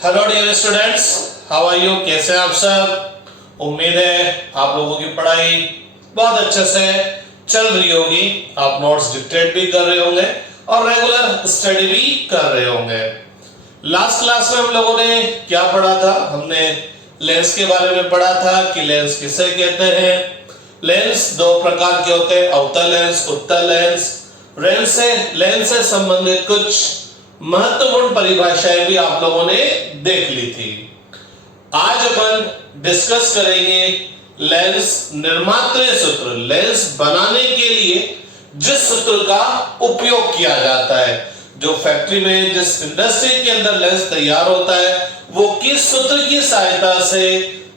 Hello dear students, how are you? कैसे हैं आप सब? उम्मीद है आप लोगों की पढ़ाई बहुत अच्छे से चल रही होगी। आप नोट्स डिक्टेट भी कर रहे होंगे और रेगुलर स्टडी भी कर रहे होंगे। लास्ट क्लास में हम लोगों ने क्या पढ़ा था? हमने लेंस के बारे में पढ़ा था कि लेंस किसे कहते हैं। लेंस दो प्रकार के होते हैं, अवतल लेंस, उत्तल लेंस। लेंस से संबंधित कुछ महत्वपूर्ण परिभाषाएं भी आप लोगों ने देख ली थी। आज अपन डिस्कस करेंगे लेंस निर्मात्रीय सूत्र। लेंस बनाने के लिए जिस सूत्र का उपयोग किया जाता है, जो फैक्ट्री में जिस इंडस्ट्री के अंदर लेंस तैयार होता है, वो किस सूत्र की सहायता से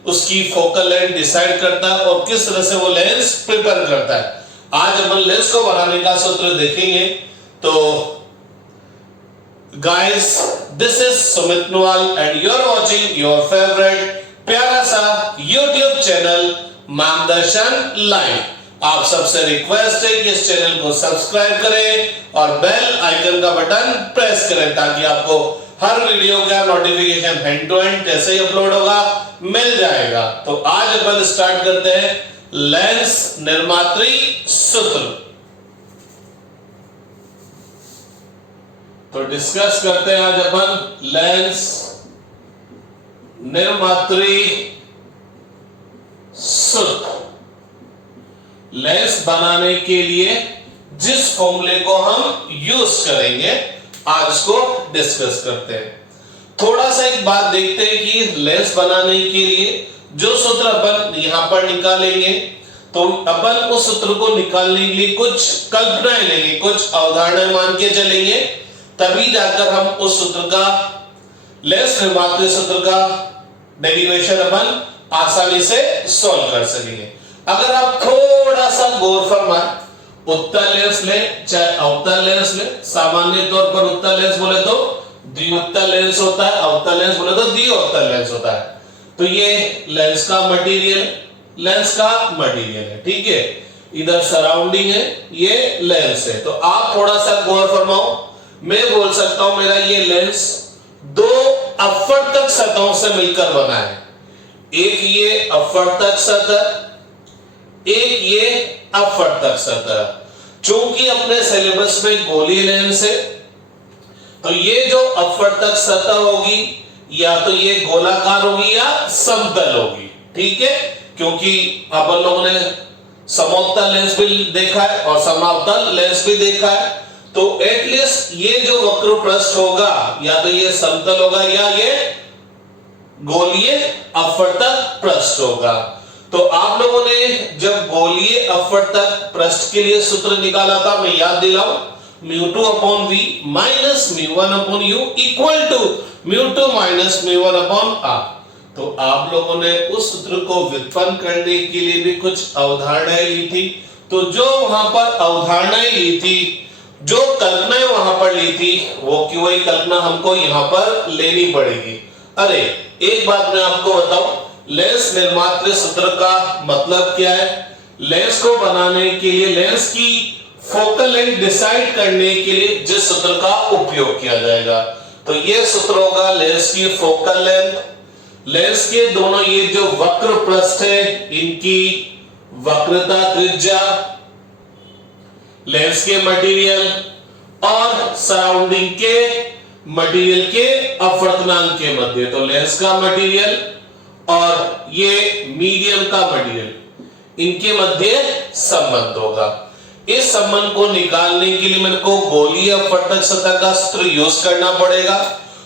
उसकी फोकल लेंथ डिसाइड करता है और किस तरह से वो लेंस प्रिपेयर करता है। आज अपन लेंस को बनाने का सूत्र देखेंगे। तो Guys, this is Sumit Nuwal and you're watching your favorite प्यारा सा YouTube चैनल मार्गदर्शन लाइव। आप सबसे रिक्वेस्ट है कि इस चैनल को सब्सक्राइब करें और बेल आइकन का बटन प्रेस करें ताकि आपको हर वीडियो का नोटिफिकेशन हैंड टू हैंड जैसे ही अपलोड होगा मिल जाएगा। तो आज अपन स्टार्ट करते हैं लेंस निर्मात्री सूत्र। तो डिस्कस करते हैं आज अपन लेंस निर्मात्री सूत्र। लेंस बनाने के लिए जिस फॉर्मूले को हम यूज करेंगे आज उसको डिस्कस करते हैं। थोड़ा सा एक बात देखते हैं कि लेंस बनाने के लिए जो सूत्र अपन यहां पर निकालेंगे, तो अपन उस सूत्र को निकालने के लिए कुछ कल्पनाएं लेंगे, कुछ अवधारणाएं मान के चलेंगे, तभी जाकर हम उस सूत्र का, लेंस निर्मात्री सूत्र का डेरिवेशन अपन आसानी से सॉल्व कर सकेंगे। अगर आप थोड़ा सा गौर फरमाएं, उत्तल लेंस ले चाहे अवतल लेंस ले, सामान्य तौर पर उत्तल लेंस बोले तो द्विउत्तल लेंस होता है, अवतल लेंस बोले तो द्विउत्तल लेंस होता है। तो ये लेंस का मटेरियल है, ठीक है। इधर सराउंडिंग है, ये लेंस है। तो आप थोड़ा सा गौर फरमाओ। मैं बोल सकता हूं मेरा ये लेंस दो अपवर्तक सतहों से मिलकर बना है। एक ये अपवर्तक सतह, एक ये अपवर्तक सतह। चूंकि अपने सिलेबस में गोलीय लेंस है, तो ये जो अपवर्तक सतह होगी या तो ये गोलाकार होगी या समतल होगी, ठीक है। क्योंकि अपन लोगों ने समोत्तल लेंस भी देखा है और समावतल लेंस भी देखा है। तो एटलीस्ट ये जो वक्र पृष्ठ होगा या तो ये समतल होगा या ये गोलीय अपवर्तक पृष्ठ होगा। तो आप लोगों ने जब गोलीय अपवर्तक पृष्ठ के लिए सूत्र निकाला था, मैं याद दिलाऊं, μ2/v minus μ1/u equal to μ2 minus μ1/r। तो आप लोगों ने उस सूत्र को व्युत्पन्न करने के लिए भी कुछ अवधारणाएं ली थी। तो जो वहां पर अवधारणाएं ली थी, जो कल्पनाएं वहां पर ली थी, वो की वही कल्पना हमको यहां पर लेनी पड़ेगी। अरे एक बात मैं आपको बताऊं, लेंस निर्मात्री सूत्र का मतलब क्या है? लेंस को बनाने के लिए, लेंस की फोकल लेंथ डिसाइड करने के लिए जिस सूत्र का उपयोग किया जाएगा, तो ये सूत्र होगा लेंस की फोकल लेंथ। लेंस के दोनों ये जो वक्र पृष्ठ है, इनकी वक्रता त्रिज्या, लेंस के मटेरियल और सराउंडिंग के मटेरियल के अपवर्तनांक के मध्य, तो लेंस का मटेरियल और ये मीडियम का मटेरियल, इनके मध्य संबंध होगा। इस संबंध को निकालने के लिए मेरे को गोलीय अपवर्तक सतह का सूत्र यूज करना पड़ेगा।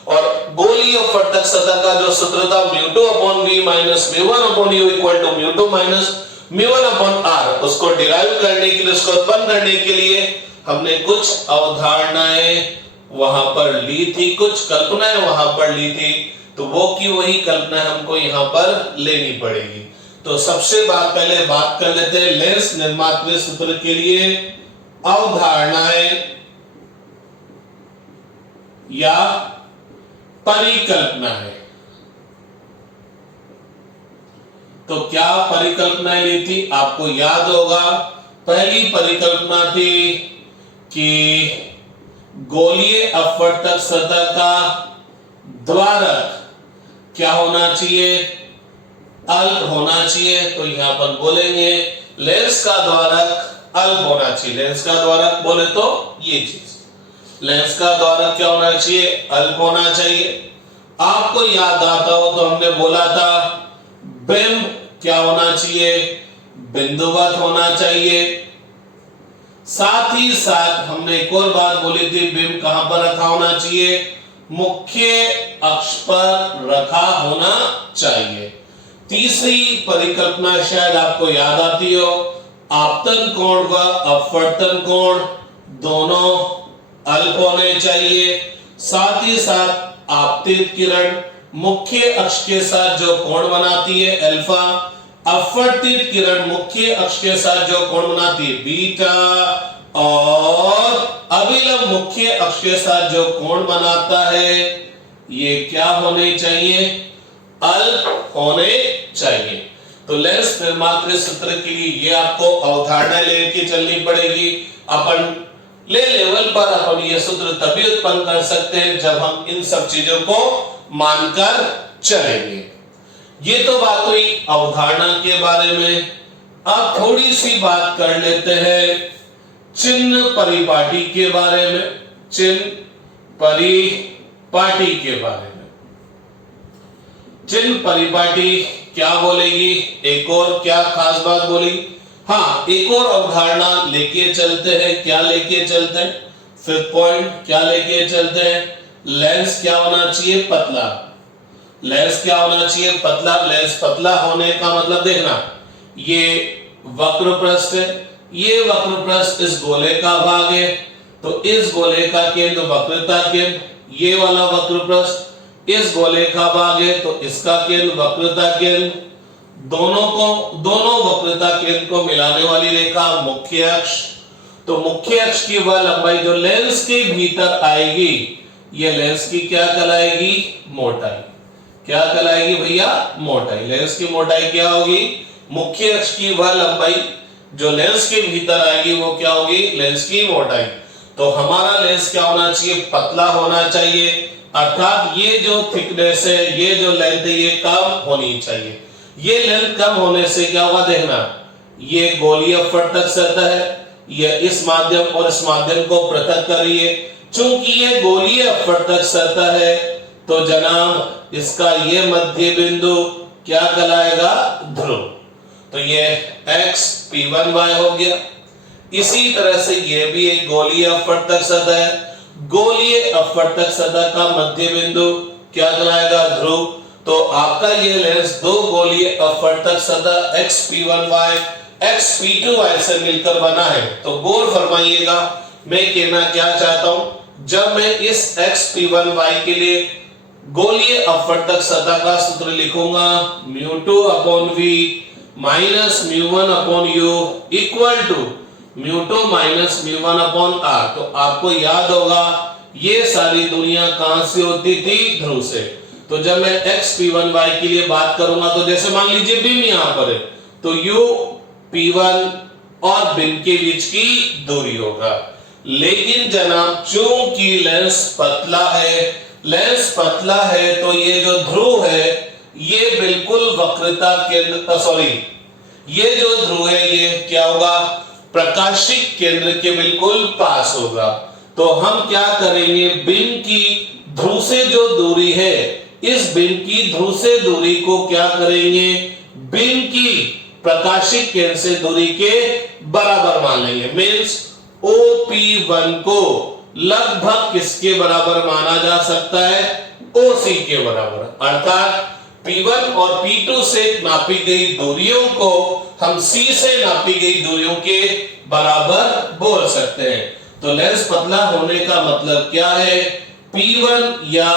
और गोलीय अपवर्तक सतह का जो सूत्र था μ2/v minus μ1/u equal to μ2 minus μ1/r, उसको डिराइव करने के लिए, उसको उत्पन्न करने के लिए हमने कुछ अवधारणाएं वहां पर ली थी, कुछ कल्पनाएं वहां पर ली थी। तो वो की वही कल्पना हमको यहां पर लेनी पड़ेगी। तो सबसे पहले बात कर लेते हैं लेंस निर्मात्री सूत्र के लिए अवधारणाएं या परिकल्पना है। तो क्या परिकल्पनाएं ली थी? आपको याद होगा, पहली परिकल्पना थी कि गोलीय अपवर्तक सतह का द्वारक क्या होना चाहिए, अल्प होना चाहिए। तो यहां पर बोलेंगे लेंस का द्वारक अल्प होना चाहिए। लेंस का द्वारक बोले तो ये चीज, लेंस का द्वारक क्या होना चाहिए, अल्प होना चाहिए। आपको याद आता हो तो हमने बोला था बिंब क्या होना चाहिए, बिंदुवत होना चाहिए। साथ ही साथ हमने एक और बात बोली थी, बिंब कहां पर रखा होना चाहिए, मुख्य अक्ष पर रखा होना चाहिए। तीसरी परिकल्पना शायद आपको याद आती हो, आपतन कोण व अपवर्तन कोण दोनों अल्प होने चाहिए। साथ ही साथ आपतित किरण मुख्य अक्ष के साथ जो कोण बनाती है अल्फा, अपवर्तित किरण मुख्य अक्ष के साथ जो कोण बनाती है बीटा, और अभिलंब मुख्य अक्ष के साथ जो कोण बनाता है ये क्या होने चाहिए, अल्प होने चाहिए। तो लेंस निर्मात्र सूत्र के लिए ये आपको अवधारणा लेके चलनी पड़ेगी। अपन लेवल पर अपन ये सूत्र तभी उत्पन्न कर सकते हैं जब हम इन सब चीजों को मानकर चलेंगे। ये तो बात हुई अवधारणा के बारे में। अब थोड़ी सी बात कर लेते हैं चिन्ह परिपाटी के बारे में। चिन्ह परिपाटी के बारे में, चिन्ह परिपाटी क्या बोलेगी, एक और क्या खास बात बोली, हाँ एक और अवधारणा लेके चलते हैं। क्या लेके चलते हैं, फिफ्थ पॉइंट क्या लेके चलते हैं, लेंस क्या होना चाहिए, पतला। लेंस क्या होना चाहिए, पतला। लेंस पतला होने का मतलब देखना, ये वक्र पृष्ठ है, ये वक्र पृष्ठ इस गोले का भाग है, तो इस गोले का केंद्र वक्रता केंद्र, ये वाला वक्र पृष्ठ इस गोले का भाग है, तो इसका केंद्र वक्रता केंद्र, दोनों वक्रता केंद्र को मिलाने वाली रेखा मुख्य अक्ष। तो मुख्य अक्ष की वह लंबाई जो लेंस के भीतर आएगी, ये लेंस की क्या कहलाएगी, मोटाई। क्या कहलाएगी भैया, मोटाई। लेंस की मोटाई क्या होगी, मुख्य अक्ष की वह लंबाई जो लेंस के भीतर आएगी वो क्या होगी, लेंस की मोटाई। तो हमारा लेंस क्या होना चाहिए, पतला होना चाहिए, अर्थात ये जो थिकनेस है, ये जो लेंथ है, ये कम होनी चाहिए। ये लेंथ कम होने से क्या होगा देखना, ये गोलीय अपवर्तक सतह है, ये इस माध्यम और इस माध्यम को पृथक कर रही है। चूंकि ये गोलीय अपवर्तक सतह है तो जनाब इसका ये मध्य बिंदु क्या कहलाएगा, ध्रुव। तो ये x p1y हो गया। इसी तरह से ये भी एक गोलीय अपवर्तक सतह है, गोलीय अपवर्तक सतह का मध्य बिंदु क्या कहलाएगा, ध्रुव। तो आपका ये लेंस दो गोलीय अपवर्तक सतह xp1y xp2y से मिलकर बना है। तो गौर फरमाइएगा, मैं कहना क्या चाहता हूं, जब मैं इस xp1y के लिए गोलीय अपवर्तक सतह का सूत्र लिखूंगा μ2/v minus μ1/u equal to μ2 minus μ1/r। तो आपको याद होगा ये सारी दुनिया कहां से होती थी, ध्रुव से। तो जब मैं xp1y के लिए बात करूंगा तो जैसे मान लीजिए बिंब यहां पर है, तो u p1 और बिंब के बीच की दूरी होगा। लेकिन जनाब चूंकि लेंस पतला है, लेंस पतला है तो ये जो ध्रुव है ये बिल्कुल वक्रता केंद्र, सॉरी ये जो ध्रुव है ये क्या होगा, प्रकाशिक केंद्र के बिल्कुल पास होगा। तो हम क्या करेंगे, बिंब की ध्रुव से जो दूरी है, इस बिंब की ध्रुव से दूरी को क्या करेंगे, बिंब की प्रकाशिक केंद्र से दूरी के बराबर मान लेंगे। मींस OP1 को लगभग किसके बराबर माना जा सकता है, OC के बराबर। अर्थात P1 और P2 से नापी गई दूरियों को हम C से नापी गई दूरियों के बराबर बोल सकते हैं। तो लेंस पतला होने का मतलब क्या है, P1 या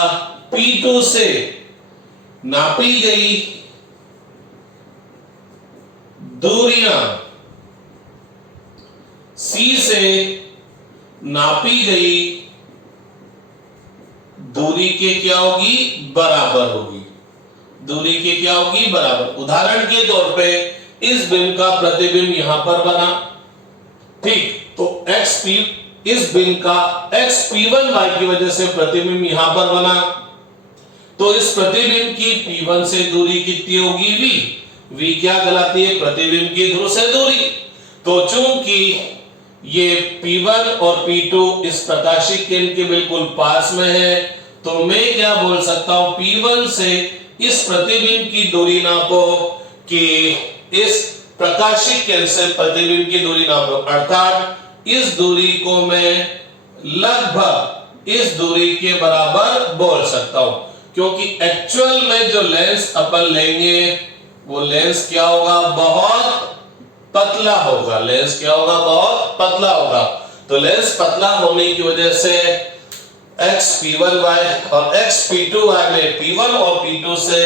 P2 से नापी गई दूरियां C से नापी गई दूरी के क्या होगी, बराबर होगी। दूरी के क्या होगी, बराबर। उदाहरण के तौर पे इस बिंब का प्रतिबिंब यहां पर बना, ठीक, तो xp इस बिंब का xp1y की वजह से प्रतिबिंब यहां पर बना। तो इस प्रतिबिंब की P1 से दूरी कितनी होगी v। v क्या कहलाती है? प्रतिबिंब की ध्रुव से दूरी। तो चूंकि ये P1 और P2 इस प्रकाशिक केंद्र के बिल्कुल पास में है, तो मैं क्या बोल सकता हूं? P1 से इस प्रतिबिंब की दूरी नापो कि इस प्रकाशिक केंद्र से प्रतिबिंब की दूरी नापो, अर्थात इस दूरी को मैं लगभग इस दूरी के बराबर बोल सकता हूं, क्योंकि एक्चुअल में जो लेंस अपन लेंगे वो लेंस क्या होगा? बहुत पतला होगा। लेंस क्या होगा? बहुत पतला होगा। तो लेंस पतला होने की वजह से XP1y और XP2y में P1 और P2 से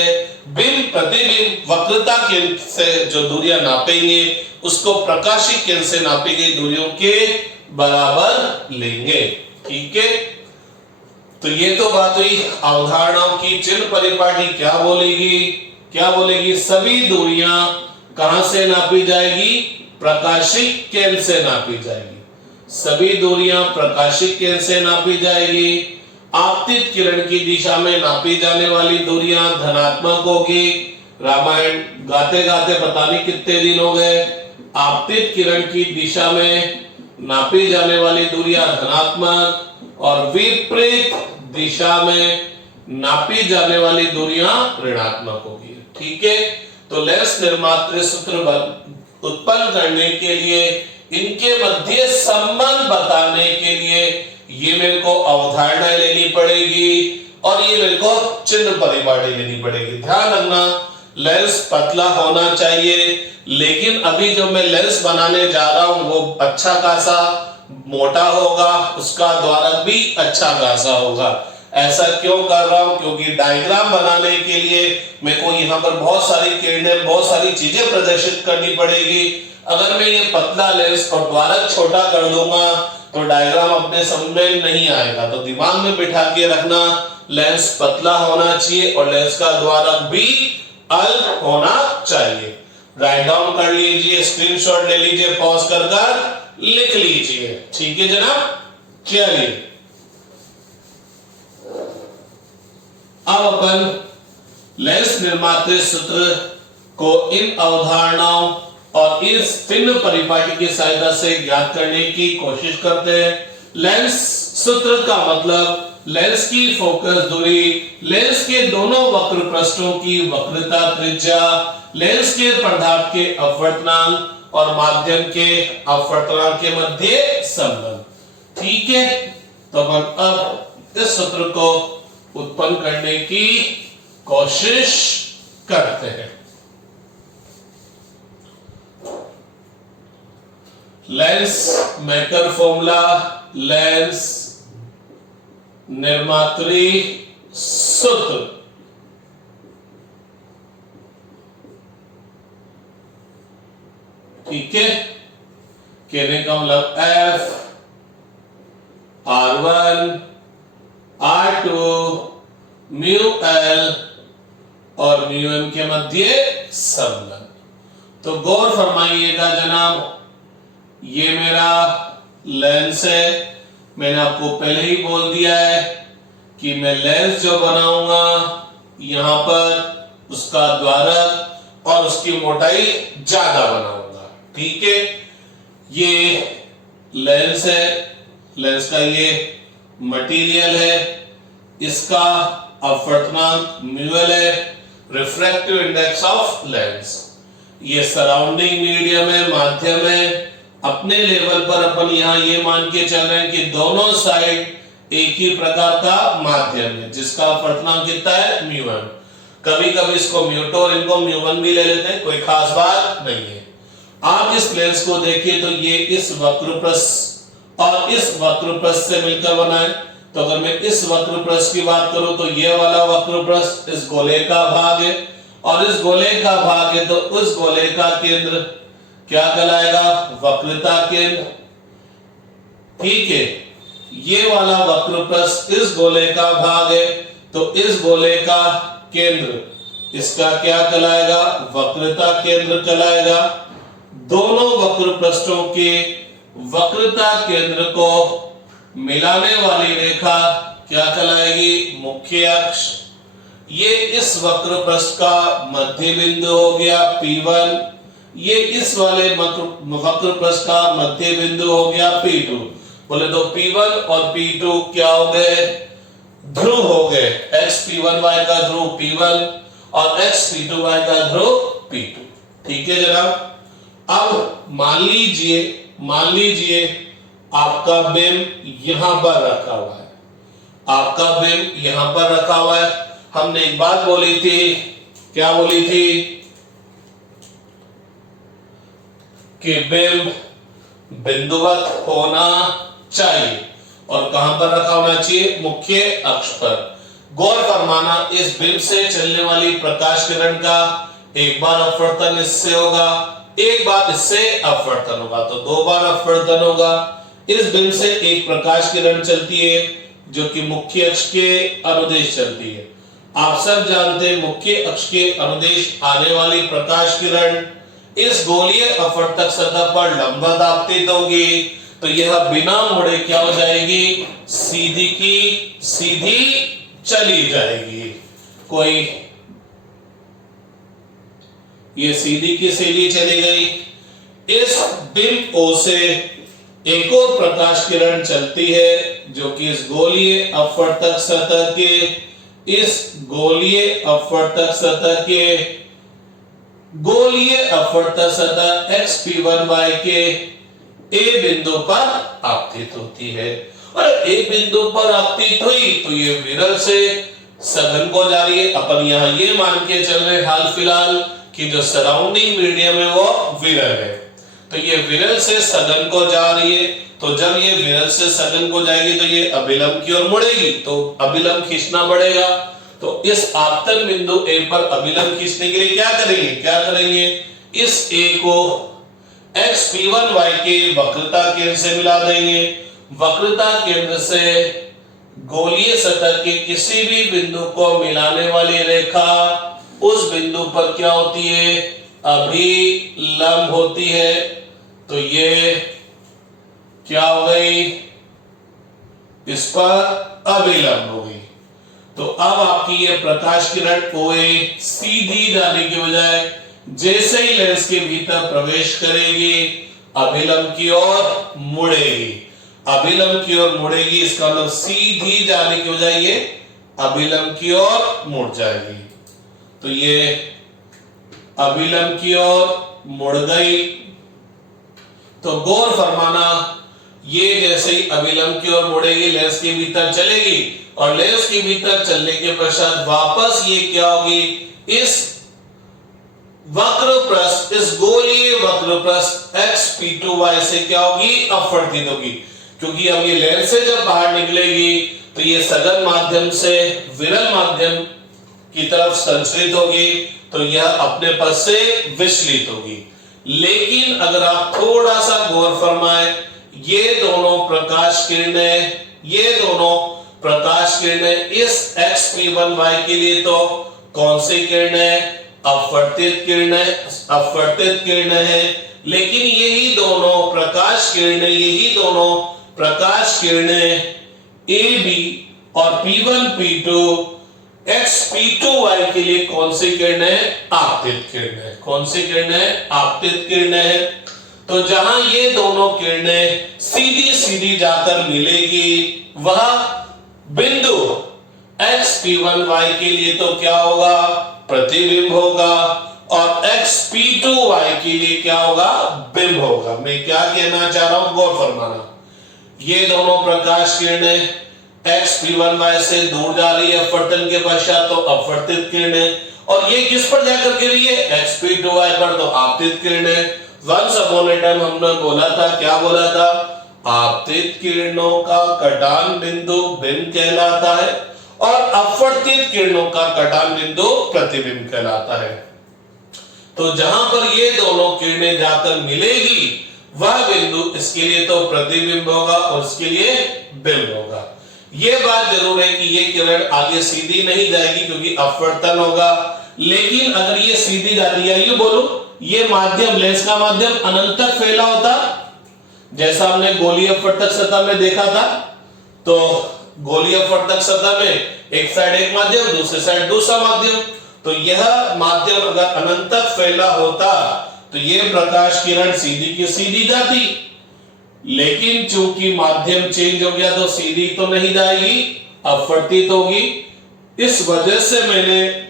बिंब प्रतिबिंब वक्रता केंद्र से जो दूरियां नापेंगे उसको प्रकाशिक केंद्र से नापी गई दूरियों के बराबर लेंगे। ठीक है, तो ये तो बात हुई अवधारणाओं की। चिन्ह परिपाटी क्या बोलेगी? क्या बोलेगी? सभी दूरियां कहां से नापी जाएगी? प्रकाशिक केंद्र से नापी जाएगी। सभी दूरियां प्रकाशिक केंद्र से नापी जाएगी। आपतित किरण की दिशा में नापी जाने वाली दूरियां धनात्मक होगी। रामायण गाते गाते पता नहीं कितने दिन हो गए। आपतित किरण की दिशा में नापी जाने वाली दूरियां धनात्मक और विपरीत दिशा में नापी जाने वाली दूरियां ऋणात्मक होगी। ठीक है, तो लेंस निर्मात्र सूत्र उत्पन्न करने के लिए, इनके मध्य संबंध बताने के लिए ये मेरे को अवधारणाएं लेनी पड़ेगी और ये मेरे को चिन्ह परिपाटी लेनी पड़ेगी। ध्यान रखना, लेंस पतला होना चाहिए, लेकिन अभी जो मैं लेंस बनाने जा रहा हूं वो अच्छा खासा मोटा होगा, उसका द्वारक भी अच्छा खासा होगा। ऐसा क्यों कर रहा हूं? क्योंकि डायग्राम बनाने के लिए मेरे को यहाँ पर बहुत सारी किरणें, बहुत सारी चीजें प्रदर्शित करनी पड़ेगी। अगर मैं ये पतला लेंस और द्वारक छोटा कर दूंगा तो डायग्राम अपने समझ में नहीं आएगा। तो दिमाग में बिठा के रखना, लेंस पतला होना चाहिए और लेंस का द्वारक भी अल्प होना चाहिए। राइट डाउन कर लीजिए, स्क्रीनशॉट ले लीजिए, पॉज कर लिख लीजिए। ठीक है जनाब, चलिए अब अपन लेंस निर्मात्र सूत्र को इन अवधारणाओं और इस चिन्ह परिपाटी की सहायता से ज्ञात करने की कोशिश करते हैं। लेंस सूत्र का मतलब लेंस की फोकस दूरी, लेंस के दोनों वक्र पृष्ठों की वक्रता त्रिज्या, लेंस के पदार्थ के अपवर्तनांक और माध्यम के अपवर्तनांक के मध्य संबंध। ठीक है, तो अपन अब इस सूत्र को उत्पन्न करने की कोशिश करते हैं। लेंस मेकर फॉर्मूला, लेंस निर्मात्री सूत्र। ठीक है, कहने का मतलब F R1 R2 mu L और म्यू M के मध्य संबंध। तो गौर फरमाइएगा जनाब, ये मेरा लेंस है। मैंने आपको पहले ही बोल दिया है कि मैं लेंस जो बनाऊंगा यहां पर उसका द्वारक और उसकी मोटाई ज्यादा बनाऊंगा। ठीक है, ये लेंस है, लेंस का ये मटेरियल है, इसका अपवर्तनांक म्यू L है, रिफ्रैक्टिव इंडेक्स ऑफ लेंस। ये सराउंडिंग मीडियम है, माध्यम है। अपने लेवल पर अपन यहां ये मान के चल रहे हैं कि दोनों साइड एक ही प्रकार का माध्यम है जिसका अपवर्तनांक कितना है? Mu M। कभी कभी इसको म्यू2 और इनको म्यू1 भी ले लेते हैं, कोई खास बात नहीं है। आप इस लेंस को देखिए तो ये इस वक्रपृष्ठ और इस वक्रपृष्ठ से मिलकर बना है। तो अगर मैं इस वक्रपृष्ठ की बात करूं तो ये वाला वक्रपृष्ठ इस गोले का भाग है और इस गोले का भाग है, तो उस गोले का केंद्र क्या कहलाएगा? वक्रता केंद्र। ठीक है, ये वाला वक्रपृष्ठ इस गोले का भाग है, तो इस गोले का केंद्र इसका क्या कहलाएगा? वक्रता केंद्र कहलाएगा। दोनों वक्रपृष्ठों के वक्रता केंद्र को मिलाने वाली रेखा क्या कहलाएगी? मुख्य अक्ष। ये इस वक्र पृष्ठ का मध्य बिंदु हो गया P1, ये इस वाले वक्र पृष्ठ का मध्य बिंदु हो गया P2। बोले तो P1 और P2 क्या हो गए, ध्रुव हो गए। x P1y का ध्रुव P1 और x P2y का ध्रुव P2। ठीक है जनाब। अब मान लीजिए आपका बिंब यहां पर रखा हुआ है, आपका बिंब यहां पर रखा हुआ है। हमने एक बात बोली थी, क्या बोली थी, कि बिंब बिंदुवत होना चाहिए और कहां पर रखा होना चाहिए, मुख्य अक्ष पर। गौर फरमाना, इस बिंब से चलने वाली प्रकाश किरण का एक बार अपवर्तन इससे होगा, एक बार इससे अपवर्तन होगा, तो दो बार अपवर्तन होगा। इस बिंब से एक प्रकाश किरण चलती है जो कि मुख्य अक्ष के अनुदेश चलती है। आप सब जानते हैं मुख्य अक्ष के अनुदेश आने वाली प्रकाश किरण इस गोलीय अपवर्तक सतह पर लंबवत आपतित होगी, तो यह बिना मुड़े क्या हो जाएगी, सीधी की सीधी चली जाएगी। कोई ये सीधी की सीधी चली गई। इस बिंब O से एक और प्रकाश किरण चलती है जो कि इस गोलीय अपवर्तक सतह के गोलीय अपवर्तक सतह XP1y के A बिंदु पर आपतित होती है। और A बिंदु पर आपतित हुई तो ये विरल से सघन को जा रही है। अपन यहां ये मान के चल रहे हाल फिलहाल कि जो सराउंडिंग मीडियम है वो विरल है, तो ये विरल से सघन को जा रही है। तो जब ये विरल से सघन को जाएगी तो ये अभिलंब की ओर मुड़ेगी, तो अभिलंब खींचना बढ़ेगा। तो इस आपतन बिंदु A पर अभिलंब खींचने के लिए क्या करेंगे, इस A को XP1y के वक्रता केंद्र से मिला देंगे। वक्रता केंद्र से गोलीय सतह के किसी भी बिंदु को मिलाने वाली रेखा उस बिंदु पर क्या होती है, अभिलंब होती है। तो ये क्या हो गई, इस पर अभिलंब हो गई। तो अब आपकी ये प्रकाश किरण OA सीधी जाने के बजाय जैसे ही लेंस के भीतर प्रवेश करेगी अभिलंब की ओर मुड़ेगी, अभिलंब की ओर मुड़ेगी। इसका मतलब सीधी जाने के बजाय ये अभिलंब की ओर मुड़ जाएगी। तो ये अभिलंब की ओर मुड़ गई। तो गौर फरमाना, ये जैसे ही अभिलंब की ओर मुड़ेगी लेंस के भीतर चलेगी और लेंस के भीतर चलने के पश्चात वापस ये क्या होगी, इस वक्र पृष्ठ, इस गोलीय वक्र पृष्ठ XP2y से क्या होगी, अपवर्तित होगी। क्योंकि अब ये लेंस से जब बाहर निकलेगी तो ये सघन माध्यम से विरल माध्यम की तरफ संचरित होगी, तो यह अपने पथ से विचलित होगी। लेकिन अगर आप थोड़ा सा गौर फरमाएं, ये दोनों प्रकाश किरणें इस XP1y के लिए तो कौन सी किरणें, अपवर्तित किरणें हैं। लेकिन यही दोनों प्रकाश किरणें AB और P1 P2 XP2y के लिए कौन सी किरणें, आपतित किरणें हैं। तो जहां ये दोनों किरणें सीधी जाकर मिलेगी, वह बिंदु XP1y के लिए तो क्या होगा, प्रतिबिंब होगा, और XP2y के लिए क्या होगा, बिंब होगा। मैं क्या कहना चाह रहा हूं, गौर फरमाना। ये दोनों प्रकाश किरणें XP1y से दूर जा रही है अपवर्तन के पश्चात, तो अपवर्तित किरणें, और ये किस पर जाकर गिर रही है, XP2y पर, तो आपतित किरणें। वंस अपॉन ए टाइम हमने बोला था, क्या बोला था, आपतित किरणों का कटान बिंदु बिंब कहलाता है और अपवर्तित किरणों का कटान बिंदु प्रतिबिंब कहलाता है। तो जहां पर ये दोनों किरणें जाकर मिलेगी वह बिंदु इसके लिए तो प्रतिबिंब होगा और इसके लिए बिंब होगा। ये बात जरूर है कि ये किरण आगे सीधी नहीं जाएगी क्योंकि अपवर्तन होगा, लेकिन अगर ये सीधी जाती है, ये बोलो, ये माध्यम, लेंस का माध्यम अनंत तक फैला होता, जैसा हमने गोलीय अपवर्तक सतह में देखा था, तो गोलीय अपवर्तक सतह में एक साइड एक माध्यम, दूसरी साइड दूसरा माध्यम, तो यह माध्यम अगर अनंत तक फैला होता तो यह प्रकाश किरण सीधी की सीधी जाती, लेकिन चूंकि माध्यम चेंज हो गया तो सीधी तो नहीं जाएगी, अपवर्तित होगी। इस वजह से मैंने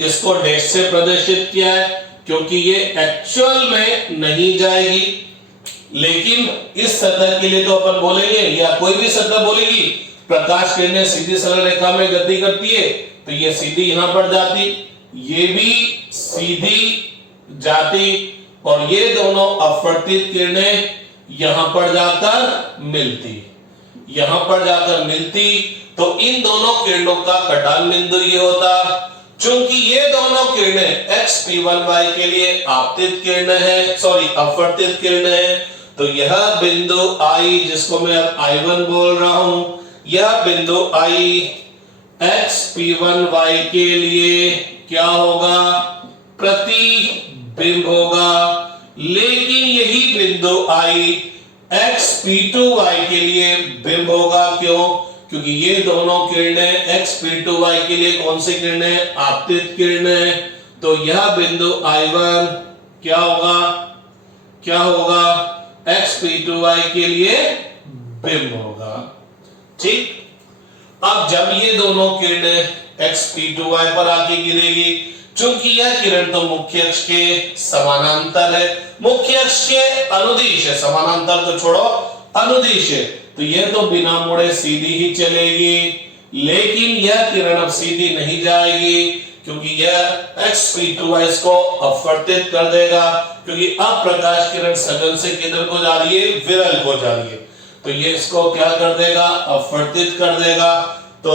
इसको डैश से प्रदर्शित किया है, क्योंकि ये एक्चुअल में नहीं जाएगी। लेकिन इस सतह के लिए तो अपन बोलेंगे, या कोई भी सतह बोलेगी, प्रकाश किरणें सीधी सरल रेखा में गति करती है, तो ये सीधी यहां पर जाती, ये भी सीधी जाती, और ये दोनों अपवर्तित किरणें यहां पर जाकर मिलती, यहां पर जाकर मिलती, तो इन दोनों किरणों का कटान बिंदु ये होता। चूंकि ये दोनों किरणें xp1y के लिए आपतित किरणें हैं, सॉरी अपवर्तित किरणें हैं, तो यह बिंदु I, जिसको मैं अब I1 बोल रहा हूं, यह बिंदु I xp1y के लिए क्या होगा, प्रतिबिंब होगा। लेकिन यही बिंदु I xp2y के लिए बिंब होगा। क्यों? क्योंकि ये दोनों किरणें xp2y के लिए कौन सी किरणें, आपतित किरणें, तो यह बिंदु I1 क्या होगा, क्या होगा, xp2y के लिए बिंब होगा। ठीक, अब जब ये दोनों किरणें xp2y पर आके गिरेगी, चूंकि यह किरण तो मुख्य अक्ष के समानांतर है, मुख्य अक्ष के अनुदिश है, समानांतर तो छोड़ो अनुदिश है, तो यह तो बिना मुड़े सीधी ही चलेगी। लेकिन यह किरण अब सीधी नहीं जाएगी, क्योंकि यह xp2y को अपवर्तित कर देगा, क्योंकि अब प्रकाश किरण सघन से किधर को जा रही है, विरल को जा रही है, तो ये इसको क्या कर देगा, अपवर्तित कर देगा। तो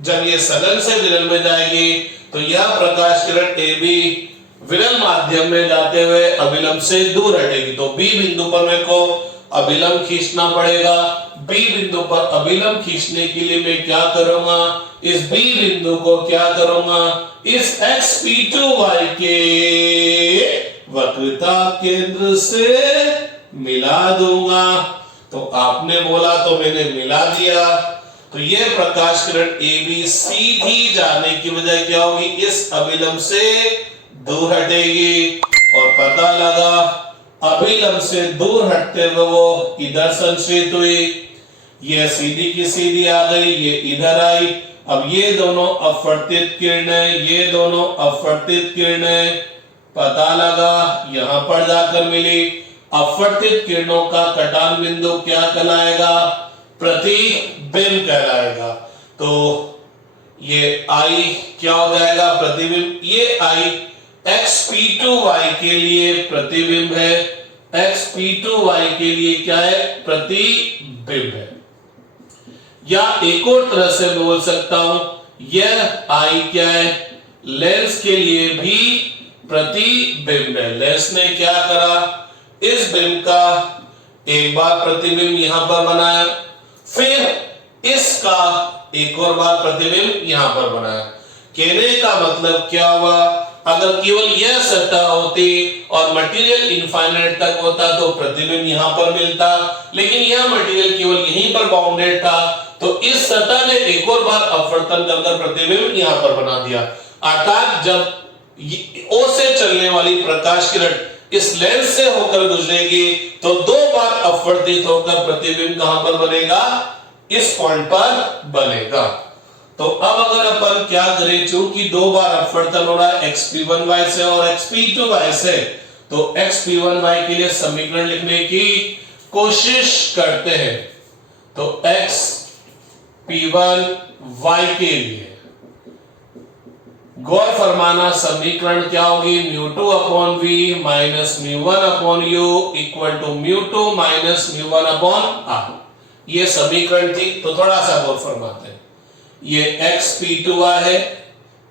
जब ये सघन से विरल में जाएगी तो यह प्रकाश किरण AB विरल माध्यम में जाते हुए अभिलंब से दूर हटेगी, तो B बिंदु पर मेरे को अभिलंब खींचना पड़ेगा। B बिंदु पर अभिलंब खींचने के लिए मैं क्या करूंगा, इस B बिंदु को क्या करूंगा, इस xp2y के वक्रता केंद्र से मिला दूंगा। तो आपने बोला तो मैंने मिला दिया, तो यह प्रकाश किरण AB सीधी जाने की वजह क्या होगी, इस अभिलंब से दूर हटेगी, और पता लगा अभिलंब से दूर हटते हुए वो इधर संचरित हुई, यह सीधी की सीधी आ गई, ये इधर आई। अब ये दोनों अपवर्तित किरणें, ये दोनों अपवर्तित किरणें, पता लगा यहां पर जाकर मिली। अपवर्तित किरणों का कटान बिंदु क्या कहलाएगा, प्रतिबिंब कहलाएगा। तो ये I क्या हो जाएगा, प्रतिबिंब। ये I xp2y के लिए प्रतिबिंब है, xp2y के लिए क्या है, प्रतिबिंब है। या एक और तरह से बोल सकता हूं, यह I क्या है, लेंस के लिए भी प्रतिबिंब है। लेंस ने क्या करा, इस बिंब का एक बार प्रतिबिंब यहां पर बनाया, फिर इसका एक और बार प्रतिबिंब यहां पर बनाया। कहने का मतलब क्या हुआ, अगर केवल यह सतह होती और मटेरियल इनफाइनाइट तक होता तो प्रतिबिंब यहां पर मिलता, लेकिन यह मटेरियल केवल यहीं पर बाउंडेड था, तो इस सतह ने एक और बार अपवर्तन कर प्रतिबिंब यहां पर बना दिया। अर्थात जब O से चलने वाली प्रकाश किरण इस लेंस से होकर गुजरेगी तो दो बार अपवर्तित होकर प्रतिबिंब कहां पर बनेगा, इस पॉइंट पर बनेगा। तो अब अगर अपन क्या करें, चूंकि दो बार अपवर्तन हो रहा है xp1y से और xp2y से, तो xp1y के लिए समीकरण लिखने की कोशिश करते हैं। तो xp1y के लिए गौर फरमाना समीकरण क्या होगी, μ2/v minus μ1/u equal to μ2 minus μ1/r। ये समीकरण थी, तो थोड़ा सा गौर फरमाते हैं। ये xp2y है,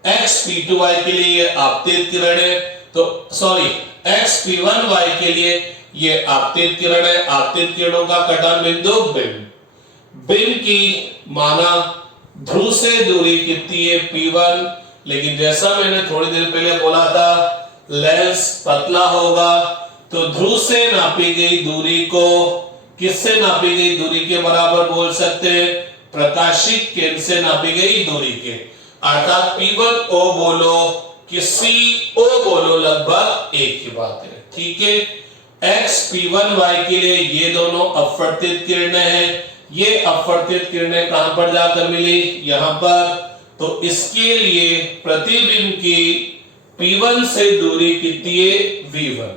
xp2y के लिए ये आपतित किरण है, तो सॉरी xp1y के लिए ये आपतित किरण है। आपतित किरणों का कटान बिंदु बिंब। बिंब की माना ध्रुव से दूरी कितनी है, p1, लेकिन जैसा मैंने थोड़ी देर पहले बोला था लेंस पतला होगा, तो ध्रुव से नापी गई दूरी को किससे नापी गई दूरी के बराबर बोल सकते हैं, प्रकाशिक केंद्र से नापी गई दूरी के, अर्थात P1 O बोलो कि CO बोलो, लगभग एक ही बात है। ठीक है, X P1Y के लिए ये दोनों अपवर्तित किरणें हैं। ये अपवर्तित किरणें कहां पर जाकर मिली? यहां पर। तो इसके लिए प्रतिबिंब की P1 से दूरी कितनी है? V1।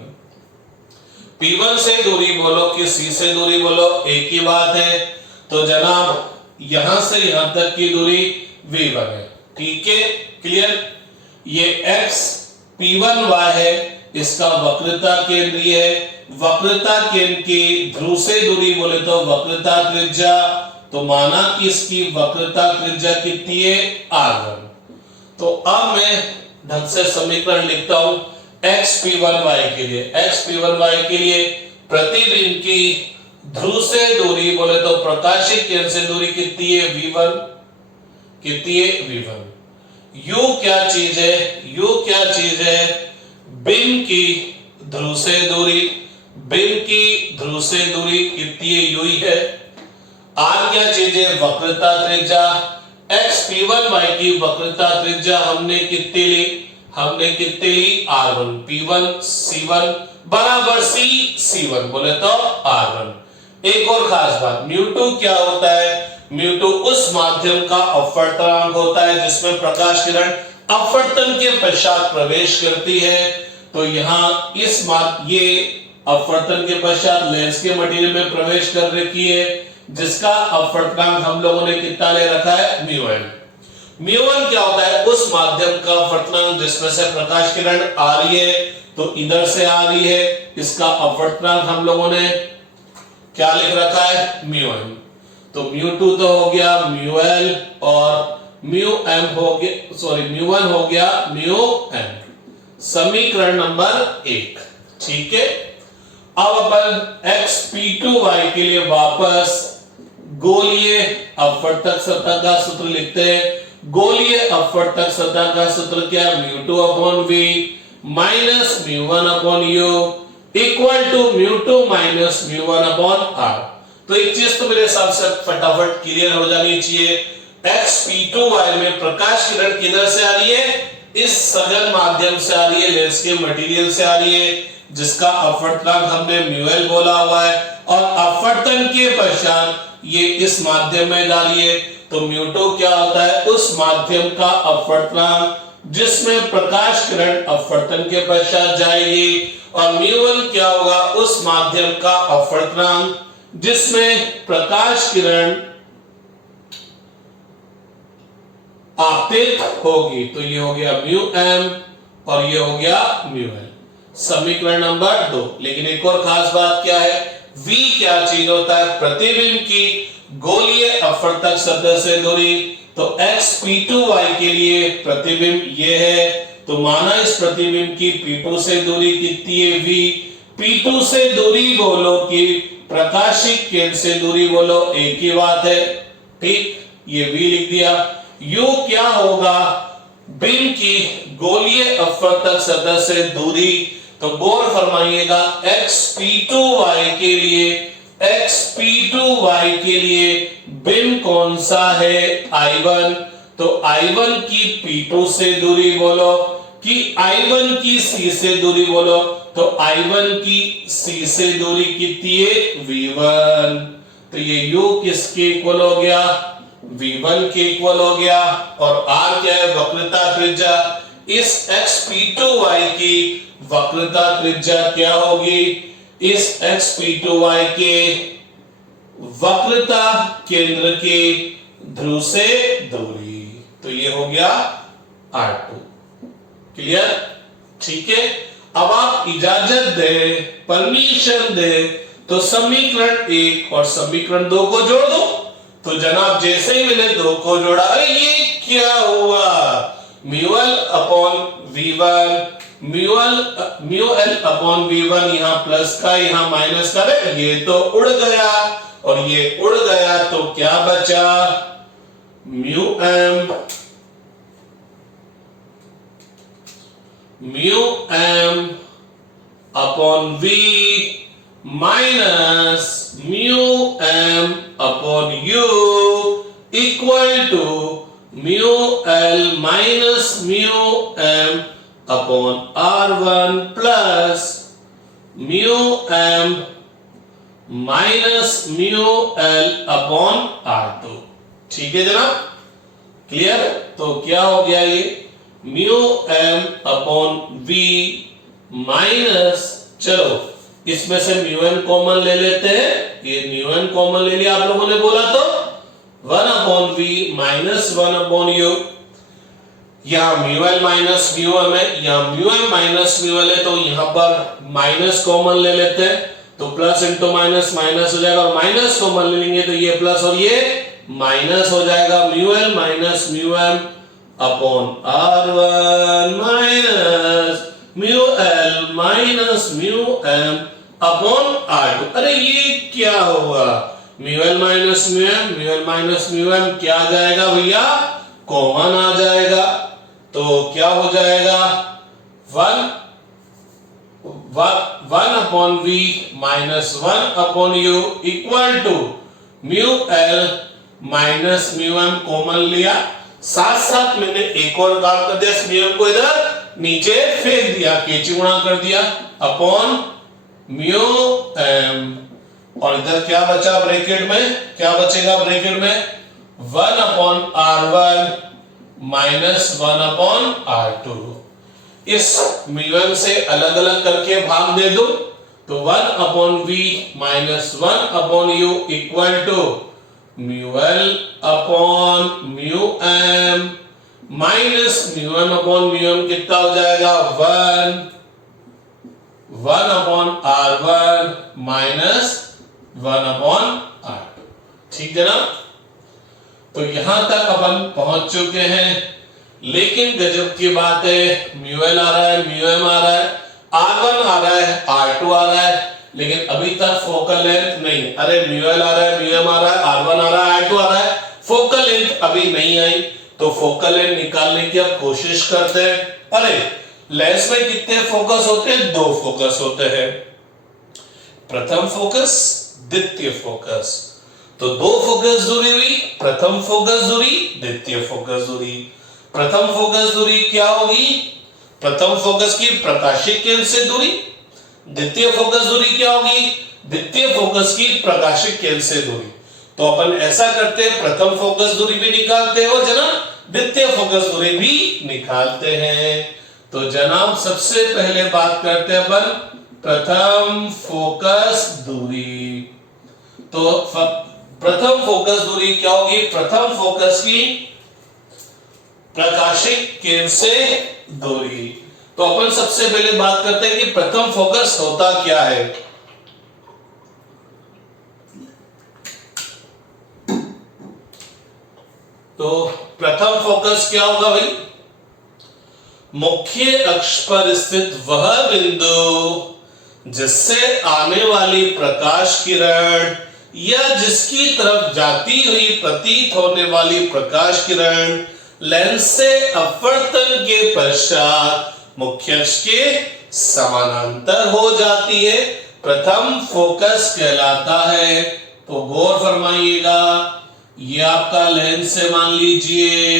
P1 से दूरी बोलो कि C से दूरी बोलो, एक ही बात है। तो जनाब यहां से यहां तक की दूरी V1 है। ठीक है, क्लियर? ये X P1Y है, इसका वक्रता केंद्रीय है। वक्रता केंद्र की ध्रुव से दूरी बोले तो वक्रता त्रिज्या, तो माना कि इसकी वक्रता त्रिज्या कितनी है? R1। तो अब मैं ढंग से समीकरण लिखता हूं X P1Y के लिए। X P1Y के लिए प्रतिबिंब की ध्रुव से दूरी बोले तो प्रकाशिक केंद्र से दूरी कितनी है? V1। कितनी है? V1। U क्या चीज है? U क्या चीज है? बिंब की ध्रुव से दूरी। बिंब की ध्रुव से दूरी कितनी है? U ही है। R क्या चीज है? वक्रता त्रिज्या। X P1Y की वक्रता त्रिज्या हमने कितनी ली? हमने कितनी ली? R1। P1 C1 बराबर C C1 बोले तो R1। एक और खास बात, μ2 क्या होता है? μ2 उस माध्यम का अपवर्तनांक होता है जिसमें प्रकाश किरण अपवर्तन के पश्चात प्रवेश करती है। तो यहाँ ये अपवर्तन के पश्चात लेंस के मटेरियल में प्रवेश कर रखी है, जिसका अपवर्तनांक हम लोगों ने कितना ले रखा है? μn। μ1 क्या होता है? उस माध्यम का अपवर्तनांक जिसमें से प्रकाश किरण आ रही है, तो इधर से आ रही है, इसका अपवर्तनांक हम लोगों ने क्या लिख रखा है? μn। तो μ2 तो हो गया μl और μm हो गया, सॉरी μ1 हो गया μn। समीकरण नंबर 1। ठीक है, अब अपन X P2Y के लिए वापस गोलीय अपवर्तक सतह का सूत्र लिखते हैं। गोलीय अपवर्तक सतह का सूत्र क्या? μ2/v minus μ1/u equal to μ2 minus μ1/r। तो एक चीज तो मेरे हिसाब से फटाफट क्लियर हो जानी चाहिए। X P2Y में प्रकाश किरण किधर से आ रही है? इस सघन माध्यम से आ रही है, लेंस के मटेरियल से आ रही है, जिसका अपवर्तनांक हमने μl बोला हुआ है, और अपवर्तन के पश्चात ये इस माध्यम में जा रही है। तो μ2 क्या होता है? उस माध्यम का अपवर्तनांक जिसमें प्रकाश किरण अपवर्तन के पश्चात जाएगी, और μ1 क्या होगा? उस माध्यम का अपवर्तनांक जिसमें प्रकाश किरण आपतित होगी। तो ये हो गया μm और ये हो गया μl। समीकरण नंबर 2। लेकिन एक और खास बात क्या है? V क्या चीज होता है? प्रतिबिंब की गोलीय अपवर्तक सतह से दूरी। तो X P2Y के लिए प्रतिबिंब ये है, तो माना इस प्रतिबिंब की P2 से दूरी कितनी है? V। P2 से दूरी बोलो कि प्रकाशिक केंद्र से दूरी बोलो, एक ही बात है। ठीक, ये V लिख दिया। U क्या होगा? बिंब की गोलीय अपवर्तक सतह से दूरी। तो गौर फरमाइएगा, X P2Y के लिए बिंब कौन सा है? I1। तो I1 की P2 से दूरी बोलो कि I1 की C से दूरी बोलो, तो I1 की C से दूरी कितनी है? V1। तो ये U किसके इक्वल हो गया? V1 के इक्वल हो गया। और R क्या है? वक्रता त्रिज्या। इस X P2Y की वक्रता त्रिज्या क्या होगी? इस X P2Y के वक्रता केंद्र के ध्रुव से दूरी। तो ये हो गया R2। क्लियर? ठीक है, अब आप इजाजत दे, परमिशन दे, तो समीकरण 1 और समीकरण 2 को जोड़ दो। तो जनाब जैसे ही मैंने 2 को जोड़ा, अरे ये क्या हुआ? μl अपॉन v1 यहाँ प्लस का यहाँ माइनस का, ये तो उड़ गया, और ये उड़ गया तो क्या बचा? μm upon v minus μm upon u equal to mu L minus mu M upon R1 plus mu M minus mu L upon R2। ठीक है जनाब, क्लियर है? तो क्या हो गया ये mu M upon V minus, चलो इसमें से म्यू एन कॉमन ले लेते हैं, ये म्यू एन कॉमन ले लिया आप लोगों ने बोला तो 1 upon V minus 1 upon U, यहां mu L minus mu M है, यहां mu M minus mu L है, तो यहां पर माइनस कॉमन ले लेते हैं, तो प्लस इंटू माइनस माइनस हो जाएगा, और माइनस कॉमन ले लेंगे तो ये प्लस और ये माइनस हो जाएगा, mu L minus mu M upon R1 minus mu L minus mu M upon R2। अरे ये क्या होगा, mu L minus mu M, mu L minus mu M क्या आ जाएगा भैया, कॉमन आ जाएगा, तो क्या हो जाएगा 1 upon V minus 1 upon U equal to mu L minus mu M common लिया, साथ साथ मैंने एक और काम कर दिया, म्यू एम को इधर नीचे फेंक दिया, केची गुणा कर दिया अपॉन म्यू एम, और इधर क्या बचा ब्रैकेट में, क्या बचेगा ब्रैकेट में 1 upon R1 minus 1 upon R2। इस म्यू एम से अलग अलग करके भाग दे दो, तो 1 upon V minus 1 upon U equal to mu L upon mu M minus mu M upon mu M कितना हो जाएगा 1 upon R1 minus 1 upon R2। ठीक है ना, तो यहां तक अपन पहुंच चुके हैं, लेकिन गजब की बात है, म्यू एल आ रहा है, म्यू एम आ रहा है, R1 आ रहा है, R2 आ रहा है, लेकिन अभी तक फोकल लेंथ नहीं। अरे म्यू एल आ रहा है, म्यू एम आ रहा है, R1 आ रहा है, R2 आ रहा है, फोकल लेंथ अभी नहीं आई, तो फोकल लेंथ निकालने की अब कोशिश करते हैं। अरे लेंस में कितने फोकस होते हैं, 2 फोकस होते हैं, प्रथम फोकस द्वितीय फोकस, तो 2 फोकस दूरी हुई, प्रथम फोकस दूरी द्वितीय फोकस दूरी। प्रथम फोकस दूरी क्या होगी, प्रथम फोकस की प्रकाशिक केंद्र से दूरी, द्वितीय फोकस दूरी क्या होगी, द्वितीय फोकस की प्रकाशिक केंद्र से दूरी। तो अपन ऐसा करते हैं, प्रथम फोकस दूरी भी निकालते हो जनाब, द्वितीय फोकस दूरी भी निकालते हैं। तो जनाब सबसे पहले बात करते हैं अपन प्रथम फोकस दूरी। तो प्रथम फोकस दूरी क्या होगी, प्रथम फोकस की प्रकाशिक केंद्र से दूरी। तो अपन सबसे पहले बात करते हैं कि प्रथम फोकस होता क्या है। तो प्रथम फोकस क्या होगा भाई, मुख्य अक्ष पर स्थित वह बिंदु जिससे आने वाली प्रकाश किरण या जिसकी तरफ जाती हुई प्रतीत होने वाली प्रकाश किरण लेंस से अपवर्तन के पश्चात मुख्य अक्ष के समानांतर हो जाती है, प्रथम फोकस कहलाता है। तो गौर फरमाइएगा, ये आपका लेंस है, मान लीजिए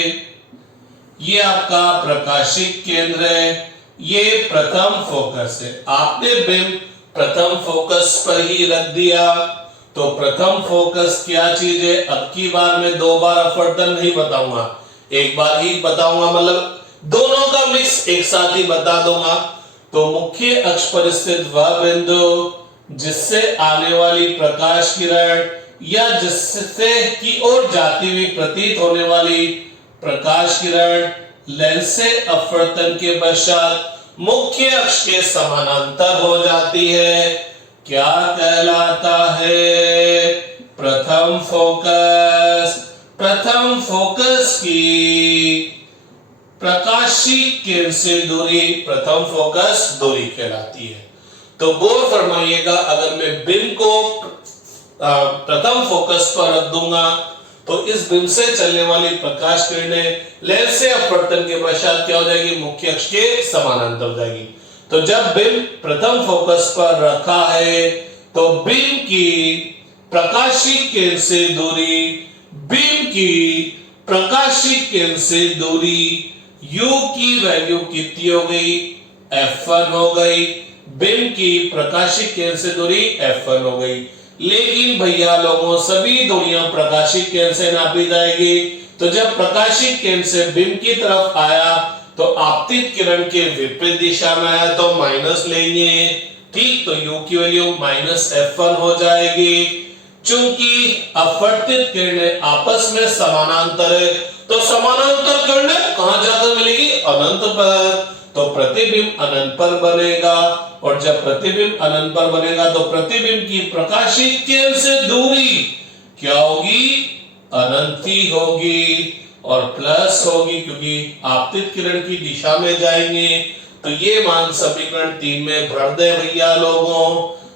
ये आपका प्रकाशिक केंद्र है, ये प्रथम फोकस है, आपने बिंब प्रथम फोकस पर ही रख दिया। तो प्रथम फोकस क्या चीज है, अब की बार मैं 2 बार अपवर्तन नहीं बताऊंगा, एक बार ही बताऊंगा, मतलब दोनों का मिक्स एक साथ ही बता दूंगा। तो मुख्य अक्ष पर स्थित वह बिंदु जिससे आने वाली प्रकाश किरण या जिससे की ओर जाती हुई प्रतीत होने वाली प्रकाश किरण लेंस से अपवर्तन के पश्चात मुख्य अक्ष के समानांतर हो जाती है, क्या कहलाता है, प्रथम फोकस। प्रथम फोकस की प्रकाशिक केंद्र से दूरी प्रथम फोकस दूरी कहलाती है। तो गौर फरमाइएगा, अगर मैं बिंब को प्रथम फोकस पर रख दूंगा तो इस बिंब से चलने वाली प्रकाश किरणें लेंस से अपवर्तन के पश्चात क्या हो जाएगी, मुख्य अक्ष के समानांतर हो जाएगी। तो जब बिंब प्रथम फोकस पर रखा है तो बिंब की प्रकाशिक केंद्र से दूरी बीम की प्रकाशिक केंद्र से दूरी u की वैल्यू कितनी हो गई, f1 हो गई। बीम की प्रकाशिक केंद्र से दूरी f1 हो गई। लेकिन भैया लोगों सभी दूरियां प्रकाशिक केंद्र से नापी जाएगी, तो जब प्रकाशिक केंद्र से बीम की तरफ आया तो आपतित किरण के विपरीत दिशा में आया तो माइनस लेंगे, ठीक। तो u की वैल्यू -f1 हो जाएगी। चूंकि अपवर्तित किरणें आपस में समानांतर है, तो समानांतर किरणें कहां जाकर मिलेगी, अनंत पर। तो प्रतिबिंब अनंत पर बनेगा, और जब प्रतिबिंब अनंत पर बनेगा तो प्रतिबिंब की प्रकाशिक केंद्र से दूरी क्या होगी, अनंत ही होगी और प्लस होगी, क्योंकि आपतित किरण की दिशा में जाएंगे। तो ये मान समीकरण 3 में भर दे भैया लोगों।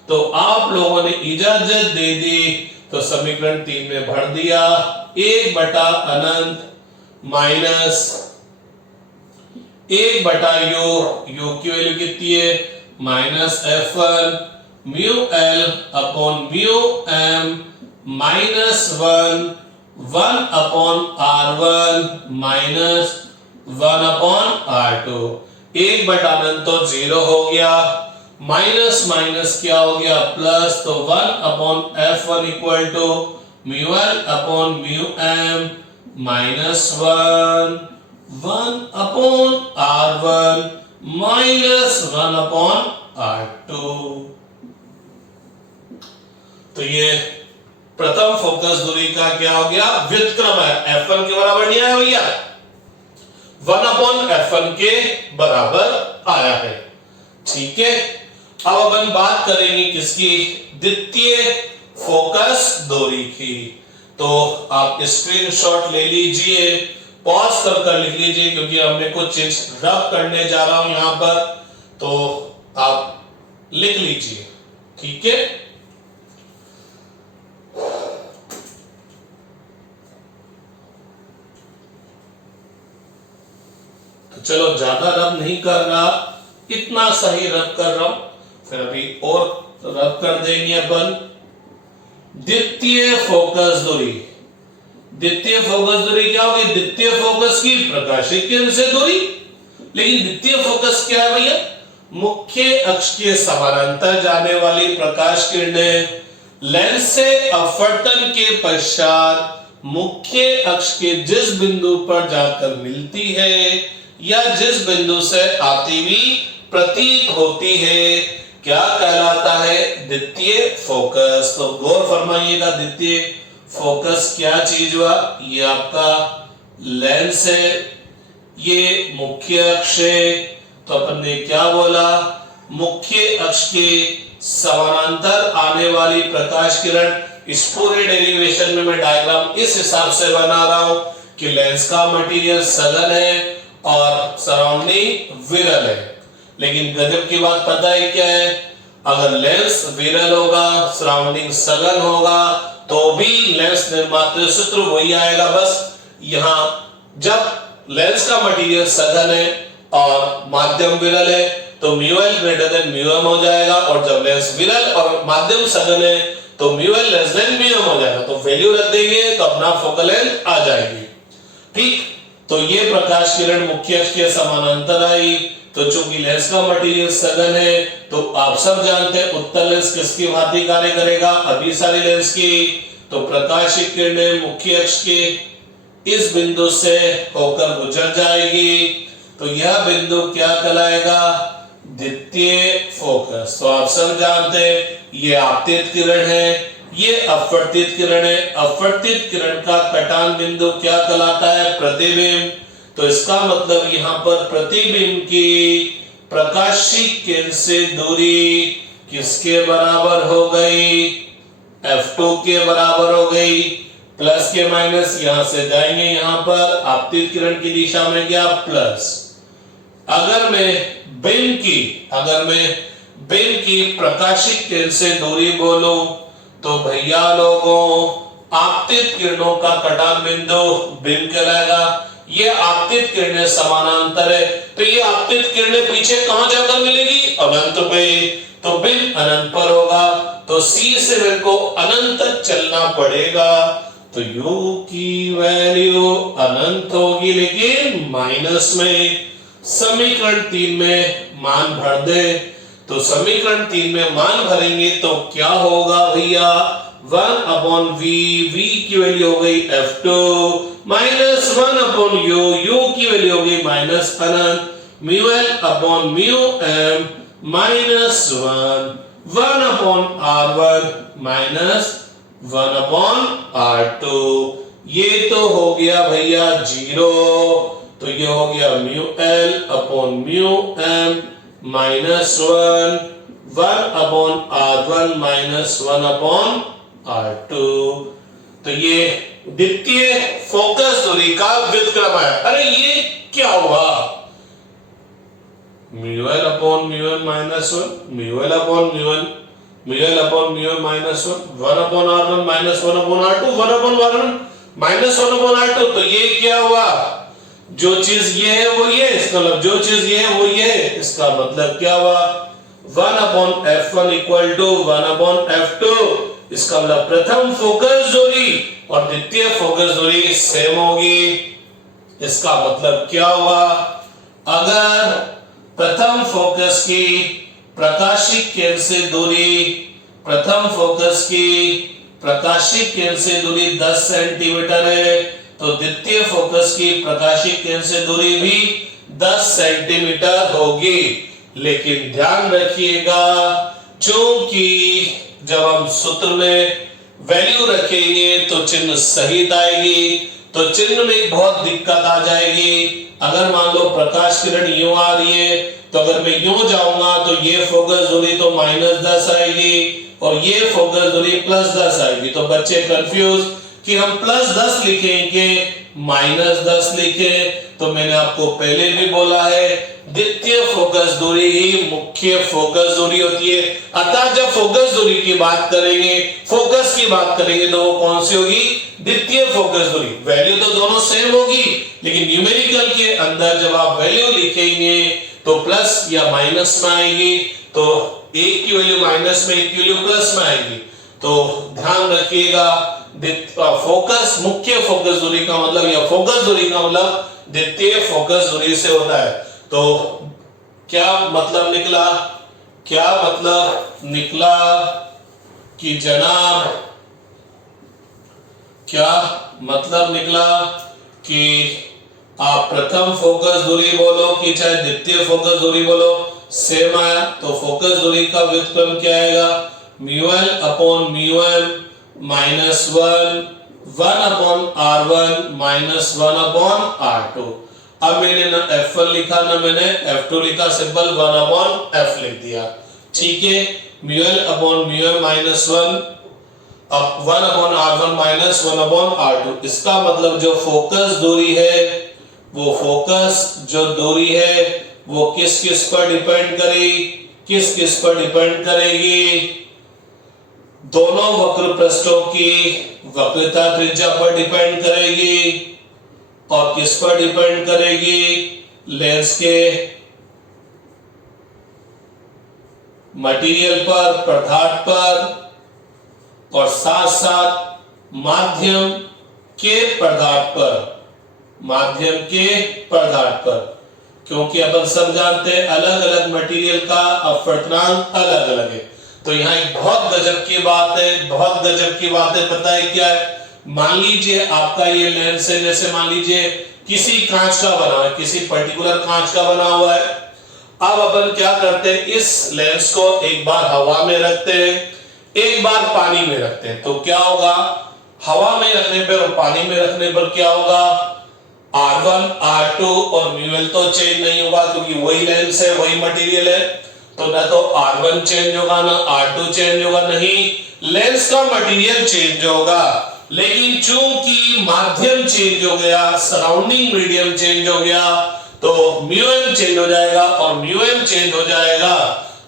तो आप लोगों ने इजाजत दे दी, तो समीकरण 3 में भर दिया। 1 बटा अनंत माइनस 1 बटा यू की वैल्यू कितनी है, -f1 mu L upon mu M -1 1 upon r1 minus 1 upon r2। 1 बटा अनंत तो 0 हो गया, माइनस माइनस क्या हो गया, प्लस। तो 1 upon f1 equal to mu L upon mu M -1 1 upon r1 minus 1 upon r2। तो ये प्रथम फोकस दूरी का क्या हो गया, व्युत्क्रम है। f1 के बराबर नहीं आया भैया, 1 अपॉन f1 के बराबर आया है, ठीक है। अब अपन बात करेंगे किसकी, द्वितीय फोकस दूरी की। तो आप स्क्रीनशॉट ले लीजिए, पॉज कर लिख लीजिए, क्योंकि हमने कुछ चीज रब करने जा रहा हूं यहां पर, तो आप लिख लीजिए, ठीक है। तो चलो ज्यादा रब नहीं कर रहा, इतना सही रब कर रहा हूं, फिर अभी और रब कर देंगे अपन। द्वितीय फोकस दूरी, द्वितीय फोकस दूरी क्या होगी, द्वितीय फोकस की प्रकाशिक केंद्र से दूरी। लेकिन द्वितीय फोकस क्या है भैया, मुख्य अक्ष के समानांतर जाने वाली प्रकाश किरणें लेंस से अपवर्तन के पश्चात मुख्य अक्ष के जिस बिंदु पर जाकर मिलती है या जिस बिंदु से आती हुई प्रतीत होती है, क्या कहलाता है, द्वितीय फोकस। तो गौर फरमाइएगा, द्वितीय फोकस क्या चीज हुआ, ये आपका लेंस है, ये मुख्य अक्ष है। तो अपन ने क्या बोला, मुख्य अक्ष के समानांतर आने वाली प्रकाश किरण। इस पूरे डेरिवेशन में मैं डायग्राम इस हिसाब से बना रहा हूं कि लेंस का मटेरियल सघन है और सराउंडिंग विरल है। लेकिन गजब की बात पता है क्या है, अगर लेंस विरल होगा, सराउंडिंग सघन होगा, तो भी लेंस निर्मात्र सूत्र वही आएगा। बस यहां जब लेंस का मटेरियल सघन है और माध्यम विरल है तो mu L greater than mu M हो जाएगा, और जब लेंस विरल और माध्यम सघन है तो mu L less than mu M हो जाएगा। तो वैल्यू रख देंगे तो अपना फोकल लेंथ आ जाएगी, ठीक। तो ये प्रकाश किरण मुख्य अक्ष के समानांतर आई। तो चूंकि लेंस का मटेरियल सघन है, तो आप सब जानते हैं उत्तल लेंस किसकी भांति कार्य करेगा, अभिसारी लेंस की। तो प्रकाशिक किरणें मुख्य अक्ष के इस बिंदु से होकर गुजर जाएगी, तो यह बिंदु क्या कहलाएगा, द्वितीय फोकस। तो आप सब जानते हैं ये आपतित किरण है, ये अपवर्तित किरण है। अपवर्तित किरण का कटान बिंदु क्या कहलाता है, प्रतिबिंब। तो इसका मतलब यहां पर प्रतिबिंब की प्रकाशिक केंद्र से दूरी किसके बराबर हो गई, f2 के बराबर हो गई। प्लस के माइनस यहां से जाएंगे, यहां पर आपतित किरण की दिशा में गया प्लस। अगर मैं बिंब की प्रकाशिक केंद्र से दूरी बोलूं तो भैया लोगों आपतित किरणों का कटान बिंदु बिंब कहलाएगा। ये आपतित किरणें समानांतर है, तो ये आपतित किरणें पीछे कहां जाकर मिलेगी, अनंत पे। तो बिंब अनंत पर होगा, तो C से मेरे को अनंत तक चलना पड़ेगा। तो u की वैल्यू अनंत होगी लेकिन माइनस में। समीकरण 3 में मान भर दे, तो समीकरण 3 में मान भरेंगे तो क्या होगा भैया, 1/v, v की वैल्यू हो गई f2 माइनस 1/u, u की वैल्यू हो गई माइनस अनंत, μl/μm minus 1/r1 minus 1/r2। ये तो हो गया भैया 0, तो ये हो गया μl/μm minus 1/r1 minus 1/r2। तो ये द्वितीय फोकस दूरी का व्युत्क्रम है। अरे ये क्या हुआ, μl/μm minus 1, μl/μm minus 1, 1/r1 minus 1/r2, 1/r1 minus 1/r2। तो ये क्या हुआ, जो चीज ये है वो ये, इसका मतलब जो चीज ये है वो ये है, इसका मतलब क्या हुआ 1/f1 इक्वल टू 1/f2। इसका मतलब प्रथम फोकस दूरी और द्वितीय फोकस दूरी सेम होगी। इसका मतलब क्या हुआ, अगर प्रथम फोकस की प्रकाशिक केंद्र से दूरी, प्रथम फोकस की प्रकाशिक केंद्र से दूरी 10 सेंटीमीटर है, तो द्वितीय फोकस की प्रकाशिक केंद्र से दूरी भी 10 सेंटीमीटर होगी। लेकिन ध्यान रखिएगा, चूंकि जब हम सूत्र में वैल्यू रखेंगे तो चिन्ह सहित आएगी, तो चिन्ह में एक बहुत दिक्कत आ जाएगी। अगर मान लो प्रकाश किरण यूं आ रही है, तो अगर मैं यूं जाऊंगा तो ये फोकस दूरी तो -10 आएगी और ये फोकस दूरी +10 आएगी। तो बच्चे कंफ्यूज कि हम +10 लिखेंगे -10 लिखें, तो मैंने आपको पहले भी बोला है द्वितीय फोकस दूरी ही मुख्य फोकस दूरी होती है। अतः जब फोकस दूरी की बात करेंगे, फोकस की बात करेंगे, तो वो कौन सी होगी, द्वितीय फोकस दूरी। वैल्यू तो दोनों सेम होगी, लेकिन न्यूमेरिकल के अंदर जब आप वैल्यू लिखेंगे तो प्लस या माइनस में आएगी, तो एक की वैल्यू माइनस में, एक की वैल्यू प्लस में आएगी। तो ध्यान रखिएगा, फोकस मुख्य फोकस दूरी का मतलब या फोकस दूरी का मतलब द्वितीय फोकस दूरी से होता है। तो क्या मतलब निकला, क्या मतलब निकला कि जनाब, क्या मतलब निकला कि आप प्रथम फोकस दूरी बोलो कि चाहे द्वितीय फोकस दूरी बोलो, सेम आया। तो फोकस दूरी का व्युत्क्रम क्या आएगा, μl/μm minus 1/r1 minus 1/r2। अब मैंने ना f1 लिखा ना मैंने f2 लिखा, सिंपल 1/f लिख दिया, ठीक है। μl/μm minus 1/r1 minus 1/r2। इसका मतलब जो फोकस दूरी है, वो फोकस जो दूरी है वो किस किस पर डिपेंड करेगी, किस किस पर डिपेंड करेगी, दोनों वक्र पृष्ठों की वक्रता त्रिज्या पर डिपेंड करेगी। और किस पर डिपेंड करेगी, लेंस के मटेरियल पर, पदार्थ पर, और साथ साथ माध्यम के पदार्थ पर, माध्यम के पदार्थ पर। क्योंकि अपन सब जानते हैं अलग अलग मटेरियल का अपवर्तनांक अलग अलग है। तो यहाँ एक बहुत गजब की बात है, बहुत गजब की बात है। पता है क्या है, मान लीजिए आपका ये लेंस है, जैसे मान लीजिए किसी कांच का बना है, किसी पर्टिकुलर कांच का बना हुआ है। अब अपन क्या करते हैं, इस लेंस को एक बार हवा में रखते हैं, एक बार पानी में रखते हैं। तो क्या होगा, हवा में रखने पर और पानी में रखने पर क्या होगा, R1 R2 और म्यूएल तो चेंज नहीं होगा, क्योंकि वही लेंस है, वही मटेरियल है। तो ना तो R1 चेंज होगा ना R2 चेंज होगा, नहीं, लेंस का मटेरियल चेंज होगा। लेकिन चूंकि माध्यम चेंज हो गया, सराउंडिंग मीडियम चेंज हो गया, तो म्यूएम चेंज हो जाएगा। और म्यूएम चेंज हो जाएगा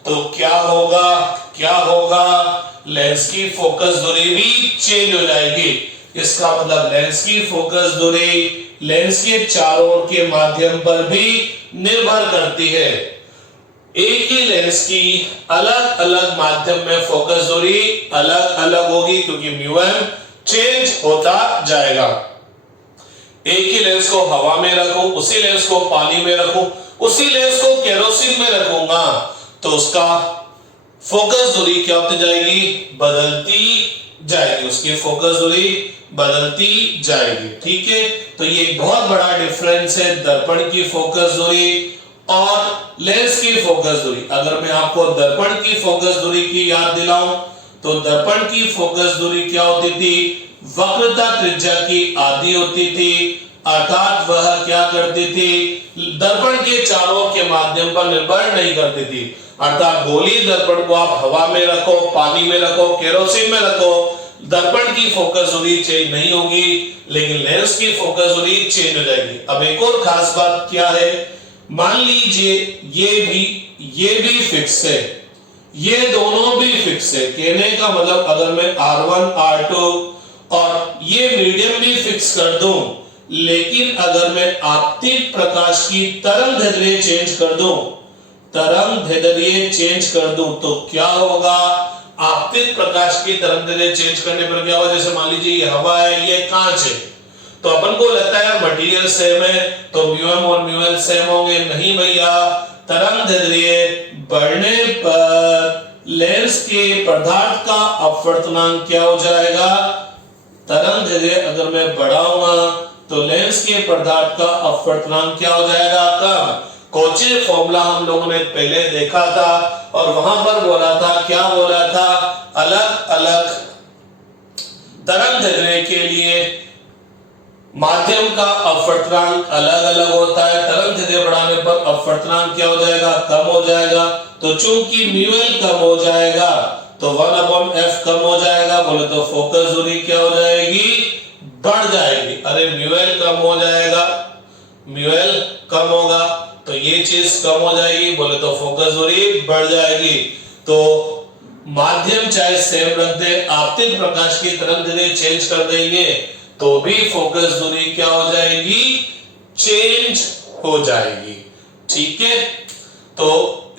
तो क्या होगा, क्या होगा, लेंस की फोकस दूरी भी चेंज हो जाएगी। इसका मतलब लेंस की फोकस दूरी लेंस के चारों ओर के माध्यम पर भी निर्भर करती है। एक ही लेंस की अलग अलग माध्यम में फोकस दूरी अलग अलग होगी, क्योंकि म्यूएम चेंज होता जाएगा। एक ही लेंस को हवा में रखूं, उसी लेंस को पानी में रखूं, उसी लेंस को केरोसिन में रखूंगा तो उसका फोकस दूरी क्या होती जाएगी, बदलती जाएगी, उसकी फोकस दूरी बदलती जाएगी। ठीक है, तो ये एक बहुत बड़ा डिफरेंस है दर्पण की फोकस दूरी और लेंस की फोकस दूरी। अगर मैं आपको दर्पण की फोकस दूरी की याद दिलाऊं तो दर्पण की फोकस दूरी क्या होती थी, वक्रता त्रिज्या की आधी होती थी, अर्थात वह क्या करती थी, दर्पण के चारों के माध्यम पर निर्भर नहीं करती थी। अर्थात गोलीय दर्पण को आप हवा में रखो, पानी में रखो, केरोसिन में रखो, दर्पण की फोकस दूरी चेंज नहीं होगी, लेकिन लेंस की फोकस दूरी चेंज हो जाएगी। अब एक और खास बात क्या है, मान लीजिए ये भी फिक्स है, ये दोनों भी फिक्स है। कहने का मतलब अगर मैं R1 R2 और ये मीडियम भी फिक्स कर दूं, लेकिन अगर मैं आपतित प्रकाश की तरंग दैर्ध्य चेंज कर दूं, तरंग दैर्ध्य चेंज कर दूं तो क्या होगा, आपतित प्रकाश की तरंग दैर्ध्य चेंज करने पर क्या होगा, जैसे मान लीजिए ये हवा है, ये कांच है, तो अपन को लगता है मटेरियल सेम है तो म्यूएम और म्यूएल सेम होंगे। नहीं भैया, तरंग दैर्ध्य बढ़ने पर लेंस के पदार्थ का अपवर्तनांक क्या हो जाएगा, तरंग दैर्ध्य अगर मैं बढ़ाऊंगा तो लेंस के पदार्थ का अपवर्तनांक क्या हो जाएगा, कम। कोचे फॉर्मूला हम लोगों ने पहले देखा था और वहां पर बोला था, क्या बोला था, अलग अलग तरंग दैर्ध्य के लिए माध्यम का अपवर्तनांक अलग अलग होता है। तरंग दैर्ध्य बढ़ाने पर अपवर्तनांक क्या हो जाएगा, कम हो जाएगा। तो चूंकि म्यूएल कम हो जाएगा तो 1/f कम हो जाएगा, बोले तो फोकस दूरी क्या हो जाएगी, बढ़ जाएगी। अरे म्यूएल कम हो जाएगा, म्यूएल कम होगा तो ये चीज कम हो जाएगी, बोले तो फोकस दूरी बढ़ जाएगी। तो माध्यम चाहे सेम रख दे, आपतित प्रकाश की तरंग दैर्ध्य चेंज कर देंगे तो भी फोकस दूरी क्या हो जाएगी, चेंज हो जाएगी। ठीक है, तो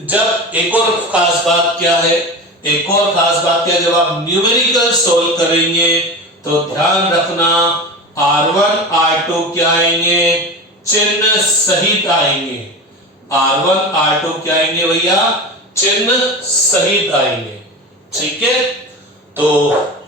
जब एक और खास बात क्या है, एक और खास बात क्या, जब आप न्यूमेरिकल सोल्व करेंगे तो ध्यान रखना R1 R2 क्या आएंगे, चिन्ह सहित आएंगे। R1 R2 क्या आएंगे भैया, चिन्ह सहित आएंगे। ठीक है, तो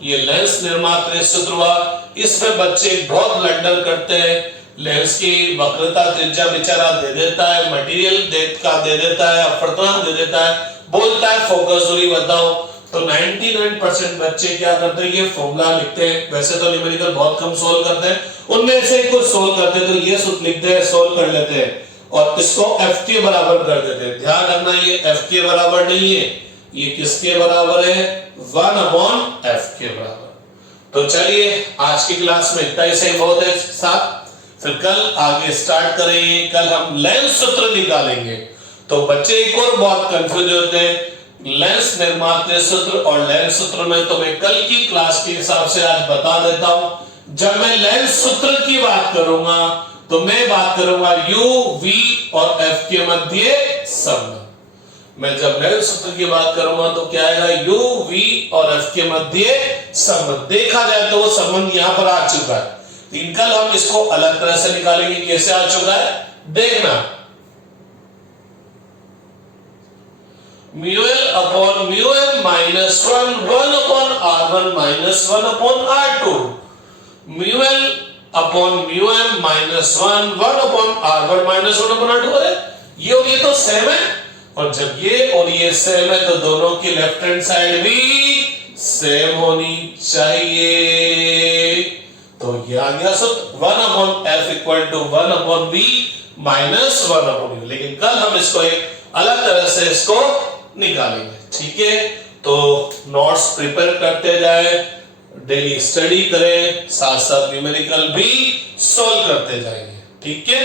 ये लेंस निर्मात्र सूत्र हुआ। इसमें बच्चे बहुत ब्लंडर करते हैं, लेंस की वक्रता त्रिज्या बेचारा दे देता है, मटेरियल का दे देता है, अपवर्तनांक दे देता है, बोलता है फोकस दूरी बताओ। तो 99% बच्चे क्या करते हैं, ये फॉर्मूला लिखते हैं। वैसे तो न्यूमेरिकल बहुत कम सोल्व करते हैं, उनमें से कुछ सोल्व करते हैं तो ये सूत्र लिखते हैं, सोल्व कर लेते हैं और इसको f के बराबर कर देते हैं। ध्यान रखना ये f के बराबर नहीं है, ये किसके बराबर है, 1/f के बराबर। तो चलिए आज की क्लास में इतना ही सही बहुत है साथ, फिर कल आगे स्टार्ट करेंगे। कल हम लेंस सूत्र निकालेंगे। तो बच्चे एक और बहुत कंफ्यूज होते हैं लेंस निर्मात्र सूत्र और लेंस सूत्र में, तो मैं कल की क्लास के हिसाब से आज बता देता हूं। जब मैं लेंस सूत्र की बात करूंगा तो मैं बात करूंगा u, v और f के मध्य संबंध। मैं जब लेंस सूत्र की बात करूंगा तो क्या आएगा, u, v और f के मध्य संबंध। देखा जाए तो वो संबंध यहां पर आ चुका है, लेकिन कल हम इसको अलग तरह से निकालेंगे। कैसे आ चुका है देखना, mu L upon mu M minus 1/r1 minus 1/r2, mu L upon mu M minus 1/r1 minus 1/r2 है। ये और ये तो सेम है, और जब ये और ये सेम है तो दोनों की लेफ्ट हैंड साइड भी सेम होनी चाहिए। तो ये आ गया सूत्र 1/f equal to 1/v minus 1/u। लेकिन कल हम इसको एक अलग तरह से इसको निकालेंगे। ठीक है, तो नोट्स प्रिपेयर करते जाए, डेली स्टडी करें, साथ साथ न्यूमेरिकल भी सॉल्व करते जाएंगे। ठीक है।